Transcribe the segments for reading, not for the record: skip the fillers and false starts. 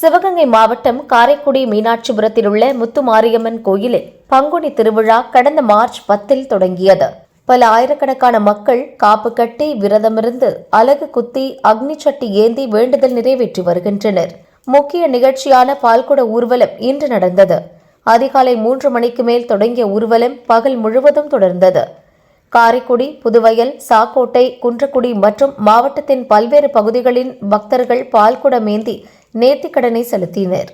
சிவகங்கை மாவட்டம் காரைக்குடி மீனாட்சிபுரத்தில் உள்ள முத்துமாரியம்மன் கோயிலில் பங்குனி திருவிழா கடந்த மார்ச் 10 தொடங்கியது. பல ஆயிரக்கணக்கான மக்கள் காப்பு கட்டி விரதமிருந்து அலகு குத்தி அக்னி சட்டி ஏந்தி வேண்டுதல் நிறைவேற்றி வருகின்றனர். முக்கிய நிகழ்ச்சியான பால்குட ஊர்வலம் இன்று நடந்தது. அதிகாலை 3 மணிக்கு மேல் தொடங்கிய ஊர்வலம் பகல் முழுவதும் தொடர்ந்தது. காரைக்குடி, புதுவயல், சாக்கோட்டை, குன்றக்குடி மற்றும் மாவட்டத்தின் பல்வேறு பகுதிகளின் பக்தர்கள் பால்குடம் ஏந்தி நேர்த்திக்கடனை செலுத்தினர்.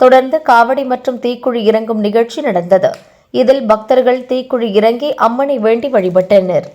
தொடர்ந்து காவடி மற்றும் தீக்குழி இறங்கும் நிகழ்ச்சி நடந்தது. இதில் பக்தர்கள் தீக்குழி இறங்கி அம்மனை வேண்டி வழிபட்டனர்.